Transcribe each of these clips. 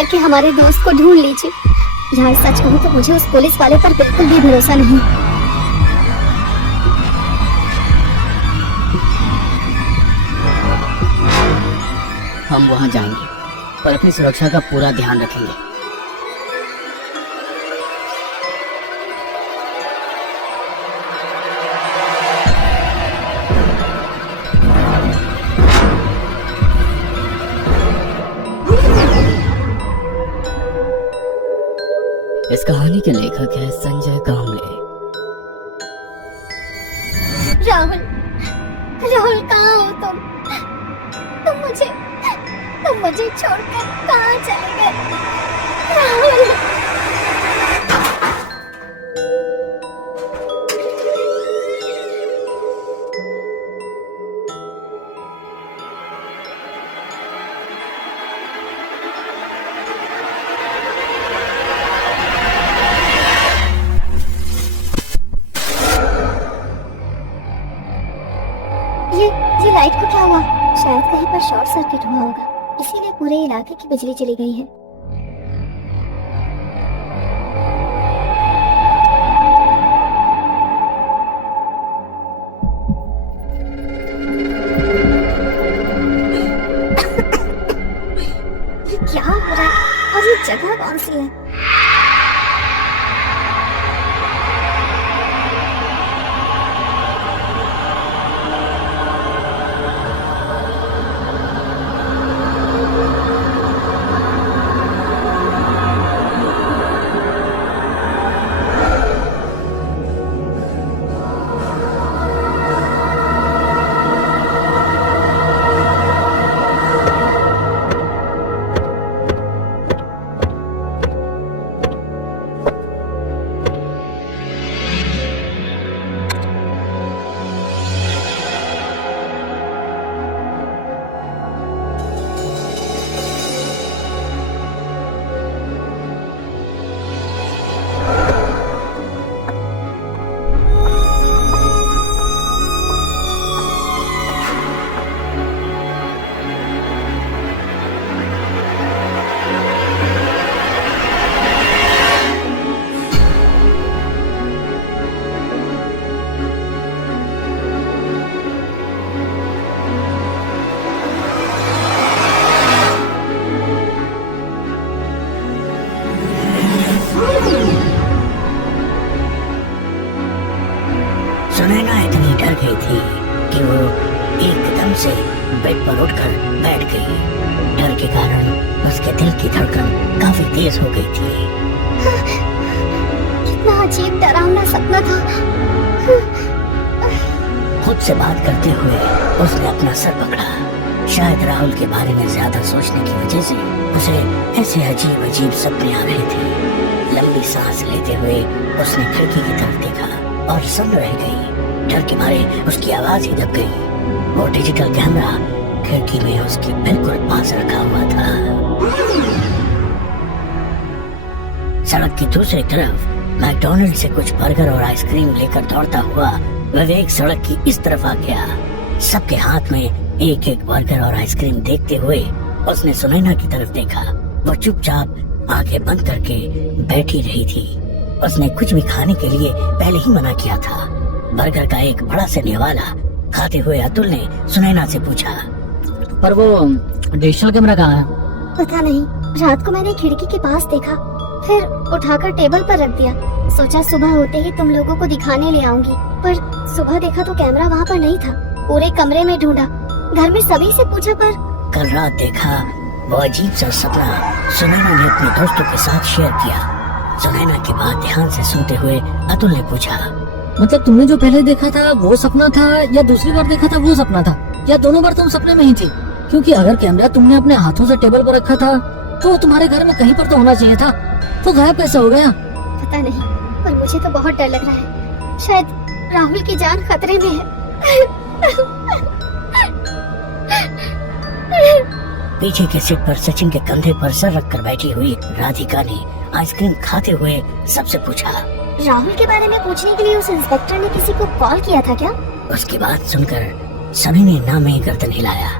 करके हमारे दोस्त को ढूंढ लीजिए। यार सच कहूँ तो मुझे उस पुलिस वाले पर बिल्कुल भी भरोसा नहीं। हम वहाँ जाएंगे पर अपनी सुरक्षा का पूरा ध्यान रखेंगे। इस कहानी के लेखक है संजय कामले। राहुल, राहुल कहाँ हो तुम? तुम मुझे छोड़कर कहाँ चले गए? राहुल, ये लाइट को क्या हुआ? शायद कहीं पर शॉर्ट सर्किट हुआ होगा, इसीलिए पूरे इलाके की बिजली चली गई है। ये क्या हो रहा है? और ये जगह कौन सी है? सुनैना इतनी डर गई थी कि वो एकदम से बेड पर उठकर बैठ गई। डर के कारण उसके दिल की धड़कन काफी तेज हो गई थी। कितना अजीब डरावना सपना था। खुद से बात करते हुए उसने अपना सर पकड़ा। शायद राहुल के बारे में ज्यादा सोचने की वजह से उसे ऐसे अजीब अजीब सपने आ रहे थे। लंबी सांस लेते हुए उसने खिड़की की तरफ देखा और सुन रह गई। डर के मारे उसकी आवाज ही दब गई। वो डिजिटल कैमरा खिड़की में उसके बिल्कुल पास रखा हुआ था। सड़क की दूसरी तरफ मैकडॉनल्ड से कुछ बर्गर और आइसक्रीम लेकर दौड़ता हुआ विवेक सड़क की इस तरफ आ गया। सबके हाथ में एक एक बर्गर और आइसक्रीम देखते हुए उसने सुनैना की तरफ देखा। वो चुपचाप आंखें बंद करके बैठी रही थी। उसने कुछ भी खाने के लिए पहले ही मना किया था। बर्गर का एक बड़ा से निवाला खाते हुए अतुल ने सुनैना से पूछा, पर वो डिजिटल कैमरा कहाँ है? पता नहीं, रात को मैंने खिड़की के पास देखा, फिर उठाकर टेबल पर रख दिया। सोचा सुबह होते ही तुम लोगों को दिखाने ले आऊंगी, पर सुबह देखा तो कैमरा वहाँ पर नहीं था। पूरे कमरे में ढूंढा, घर में सभी से पूछा, पर कल रात देखा वो अजीब सा सपना सुनैना ने अपने दोस्तों के साथ शेयर किया। सुनैना की बात ध्यान से सुनते हुए अतुल ने पूछा, मतलब तुमने जो पहले देखा था वो सपना था या दूसरी बार देखा था वो सपना था, या दोनों बार तुम सपने में ही थी? क्योंकि अगर कैमरा तुमने अपने हाथों से टेबल पर रखा था तो तुम्हारे घर में कहीं पर तो होना चाहिए था, तो गायब कैसे हो गया? पता नहीं, पर मुझे तो बहुत डर लग रहा है। शायद राहुल की जान खतरे में है। पीछे के सीट पर सचिन के कंधे पर सर रखकर बैठी हुई राधिका ने आइसक्रीम खाते हुए सबसे पूछा, राहुल के बारे में पूछने के लिए उस इंस्पेक्टर ने किसी को कॉल किया था क्या? उसकी बात सुनकर सभी ने ना में गर्दन हिलाया।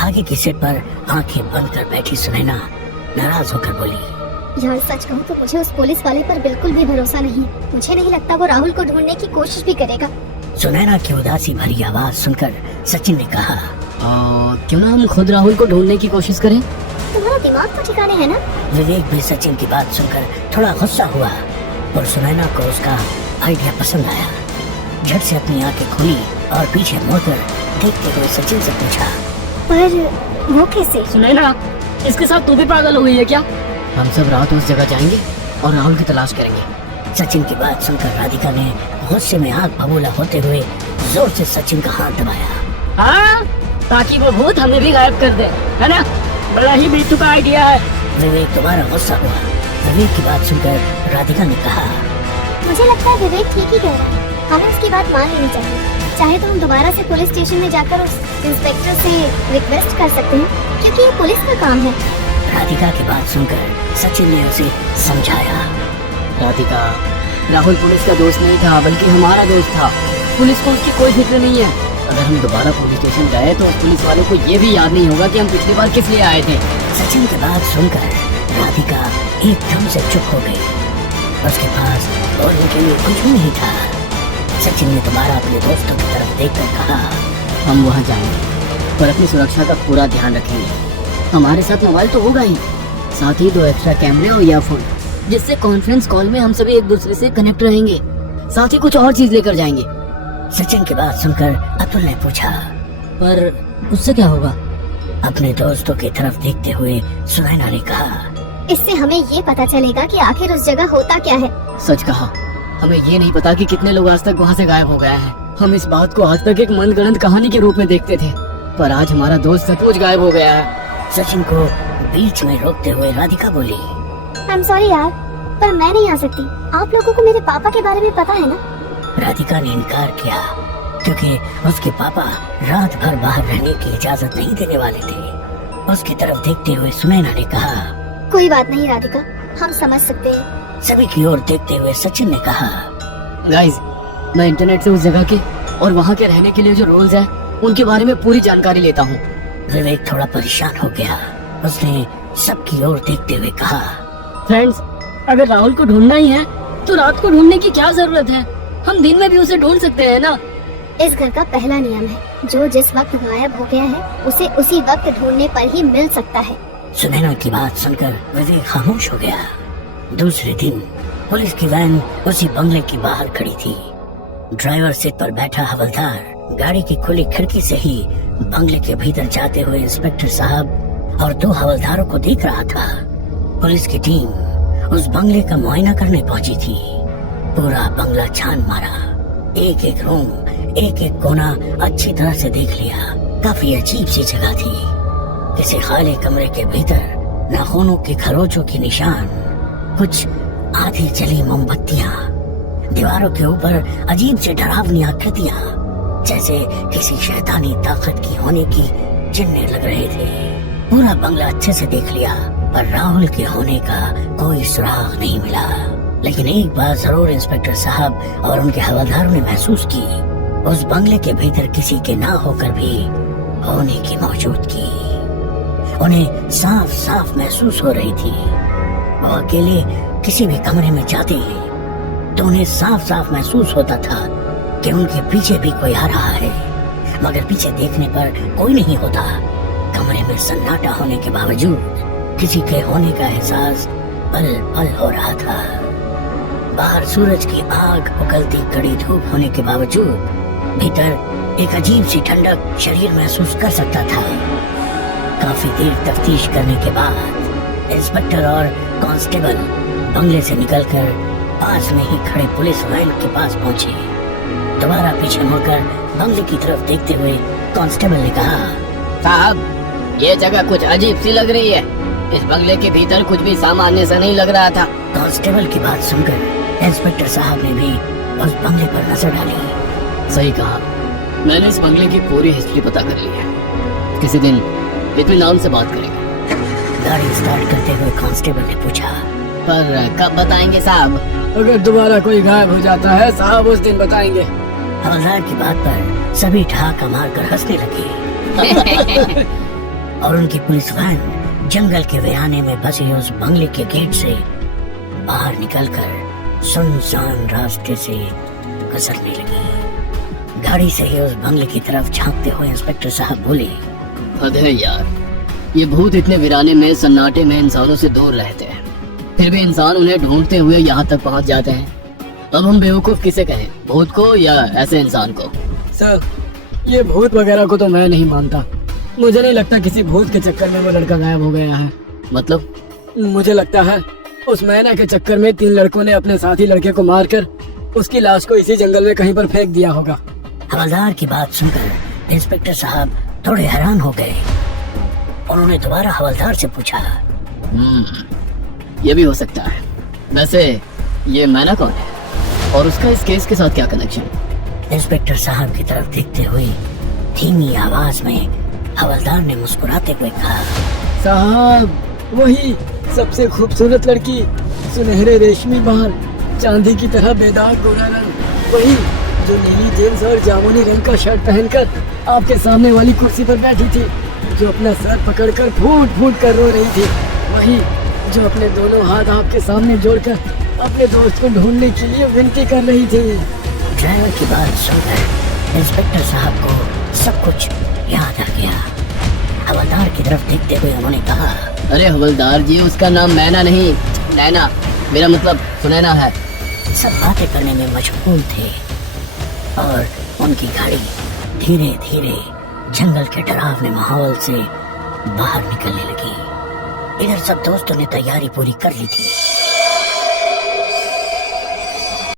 आगे की सीट पर आंखें बंद कर बैठी सुनैना नाराज होकर बोली। यार सच कहूँ तो मुझे उस पुलिस वाले पर बिल्कुल भी भरोसा नहीं। मुझे नहीं लगता वो राहुल को ढूंढने की कोशिश भी करेगा। सुनैना की उदासी भरी आवाज सुनकर सचिन ने कहा, क्यों ना हम खुद राहुल को ढूंढने की कोशिश करें? तुम्हारा दिमाग तो ठिकाने है ना? विवेक भी सचिन की बात सुनकर थोड़ा गुस्सा हुआ और सुनैना को उसका आइडिया पसंद आया। झट से अपनी आंखें खोली और पीछे मुड़कर देखते हुए सचिन से पूछा, पर वो कैसे? सुनैना, इसके साथ तू भी पागल हो गई है क्या? हम सब रात उस जगह जाएंगे और राहुल की तलाश करेंगे। सचिन की बात सुनकर राधिका ने गुस्से में आग बबूला होते हुए जोर से सचिन का हाथ दबाया। हाँ, ताकि वो भूत हमें भी गायब कर दे, है ना? बड़ा ही बेतुका आइडिया है। विवेक दोबारा गुस्सा हुआ। विवेक की बात सुनकर राधिका ने कहा, मुझे लगता है विवेक ठीक ही कह रहा है। हमें उसकी बात मान लेनी चाहिए। चाहे तो हम दोबारा से पुलिस स्टेशन में जाकर उस इंस्पेक्टर से रिक्वेस्ट कर सकते हैं, क्योंकि ये पुलिस का काम है। राधिका की बात सुनकर सचिन ने उसे समझाया। राधिका, राहुल पुलिस का दोस्त नहीं था, बल्कि हमारा दोस्त था। पुलिस को उसकी कोई फिक्र नहीं है। अगर हम दोबारा पुलिस स्टेशन गए तो उस पुलिस वाले को ये भी याद नहीं होगा कि हम पिछली बार किस लिए आए थे। सचिन की बात सुनकर राधिका एकदम से चुप हो गई। उसके पास बोलने के लिए कुछ भी नहीं था। सचिन ने दोबारा अपने दोस्तों की तरफ देखकर कहा, हम वहाँ जाएंगे पर अपनी सुरक्षा का पूरा ध्यान रखेंगे। हमारे साथ मोबाइल तो होगा ही, साथ ही 2 एक्स्ट्रा कैमरे और ईयरफोन, जिससे कॉन्फ्रेंस कॉल में हम सभी एक दूसरे से कनेक्ट रहेंगे। साथ ही कुछ और चीज लेकर जाएंगे। सचिन की बात सुनकर अतुल ने पूछा, पर उससे क्या होगा? अपने दोस्तों की तरफ देखते हुए सुनैना ने कहा, इससे हमें ये पता चलेगा कि आखिर उस जगह होता क्या है। सच कहा, हमें ये नहीं पता कि कितने लोग आज तक वहाँ से गायब हो गए हैं। हम इस बात को आज तक एक मनगढ़ंत कहानी के रूप में देखते थे, पर आज हमारा दोस्त सचमुच गायब हो गया है। सचिन को बीच में रोकते हुए राधिका बोली, आई एम सॉरी यार, पर मैं नहीं आ सकती। आप लोगों को मेरे पापा के बारे में पता है ना? राधिका ने इनकार किया क्योंकि उसके पापा रात भर बाहर रहने की इजाजत नहीं देने वाले थे। उसकी तरफ देखते हुए सुनैना ने कहा, कोई बात नहीं राधिका, हम समझ सकते हैं। सभी की ओर देखते हुए सचिन ने कहा, गाइस, मैं इंटरनेट से उस जगह के और वहाँ के रहने के लिए जो रूल्स हैं, उनके बारे में पूरी जानकारी लेता हूँ। विवेक थोड़ा परेशान हो गया। उसने सबकी ओर देखते हुए कहा, फ्रेंड्स, अगर राहुल को ढूंढना ही है तो रात को ढूंढने की क्या जरूरत है? हम दिन में भी उसे ढूंढ सकते हैं ना? इस घर का पहला नियम है, जो जिस वक्त गायब हो गया है उसे उसी वक्त ढूंढने पर ही मिल सकता है। सुनैना की बात सुनकर विवेक खामोश हो गया। दूसरे दिन पुलिस की वैन उसी बंगले के बाहर खड़ी थी। ड्राइवर सीट पर बैठा हवलदार गाड़ी की खुली खिड़की से ही बंगले के भीतर जाते हुए इंस्पेक्टर साहब और 2 हवलदारों को देख रहा था। पुलिस की टीम उस बंगले का मुआयना करने पहुंची थी। पूरा बंगला छान मारा, एक एक रूम, एक एक कोना अच्छी तरह से देख लिया। काफी अजीब सी जगह थी। किसी खाली कमरे के भीतर नाखूनों की खरोचों की निशान, कुछ आधी जली मोमबत्तियां, दीवारों के ऊपर अजीब से डरावनी आकृतियां, जैसे किसी शैतानी ताकत की होने की चिन्ह लग रहे थे। पूरा बंगला अच्छे से देख लिया, पर राहुल के होने का कोई सुराग नहीं मिला। लेकिन एक बात जरूर इंस्पेक्टर साहब और उनके हवलदारों ने महसूस की, उस बंगले के भीतर किसी के ना होकर भी होने की मौजूदगी उन्हें साफ साफ महसूस हो रही थी। वो अकेले किसी भी कमरे में जाते हैं तो उन्हें साफ साफ महसूस होता था कि उनके पीछे भी कोई आ रहा है, मगर पीछे देखने पर कोई नहीं होता। कमरे में सन्नाटा होने के बावजूद किसी के होने का एहसास पल पल हो रहा था। बाहर सूरज की आग उगलती कड़ी धूप होने के बावजूद भीतर एक अजीब सी ठंडक शरीर महसूस कर सकता था। काफी देर तफ्तीश करने के बाद इंस्पेक्टर और कांस्टेबल बंगले से निकलकर पास में ही खड़े पुलिस वैन के पास पहुंचे। दोबारा पीछे मुड़कर बंगले की तरफ देखते हुए कांस्टेबल ने कहा, साहब, ये जगह कुछ अजीब सी लग रही है। इस बंगले के भीतर कुछ भी सामान्य सा नहीं लग रहा था। कांस्टेबल की बात सुनकर इंस्पेक्टर साहब ने भी उस बंगले पर नजर डाली। सही कहा, मैंने इस बंगले की पूरी हिस्ट्री पता कर ली है। किसी दिन इत्मीनान से बात करेंगे। गाड़ी स्टार्ट करते हुए कांस्टेबल ने पूछा, पर कब बताएंगे साहब? अगर दोबारा कोई गायब हो जाता है साहब, उस दिन बताएंगे। हवलदार की बात पर सभी ठहाका मारकर हंसने लगे और उनकी पुलिस वैन जंगल के वीराने में बसे उस बंगले के गेट से बाहर निकलकर सुनसान रास्ते से गुजरने लगी। गाड़ी से ही उस बंगले की तरफ झांकते हुए इंस्पेक्टर साहब बोले, हद है यार, ये भूत इतने वीराने में सन्नाटे में इंसानों से दूर रहते हैं, फिर भी इंसान उन्हें ढूंढते हुए यहाँ तक पहुँच जाते हैं। अब हम बेवकूफ किसे कहें, भूत को या ऐसे इंसान को? सर, ये भूत वगैरह को तो मैं नहीं मानता। मुझे नहीं लगता किसी भूत के चक्कर में वो लड़का गायब हो गया है। मतलब? मुझे लगता है उस मैना के चक्कर में 3 लड़कों ने अपने साथी लड़के को मारकर उसकी लाश को इसी जंगल में कहीं पर फेंक दिया होगा। हवलदार की बात सुनकर इंस्पेक्टर साहब थोड़े हैरान हो गए। उन्होंने दोबारा हवलदार से पूछा, ये भी हो सकता है। वैसे ये मैना कौन है और उसका इस केस के साथ क्या कनेक्शन? इंस्पेक्टर साहब की तरफ देखते हुए धीमी आवाज में हवलदार ने मुस्कुराते हुए कहा, साहब, वही सबसे खूबसूरत लड़की, सुनहरे रेशमी बाल, चांदी की तरह बेदाग गोरा रंग, वही जो नीली जींस और जामुनी रंग का शर्ट पहनकर आपके सामने वाली कुर्सी पर बैठी थी, जो अपना सर पकड़कर फूट फूट कर रो रही थी, वही जो अपने दोनों हाथ आपके सामने जोड़कर अपने दोस्त को ढूंढने के लिए विनती कर रही थी। ड्राइवर की बात सुनकर इंस्पेक्टर साहब को सब कुछ याद आ गया। हवलदार की तरफ देखते हुए उन्होंने कहा, अरे हवलदार जी, उसका नाम मैना नहीं, नैना, मेरा मतलब सुनैना है। सब बातें करने में मशगूल थे और उनकी गाड़ी धीरे धीरे जंगल के डरावने माहौल से बाहर निकलने लगी। इधर सब दोस्तों ने तैयारी पूरी कर ली थी।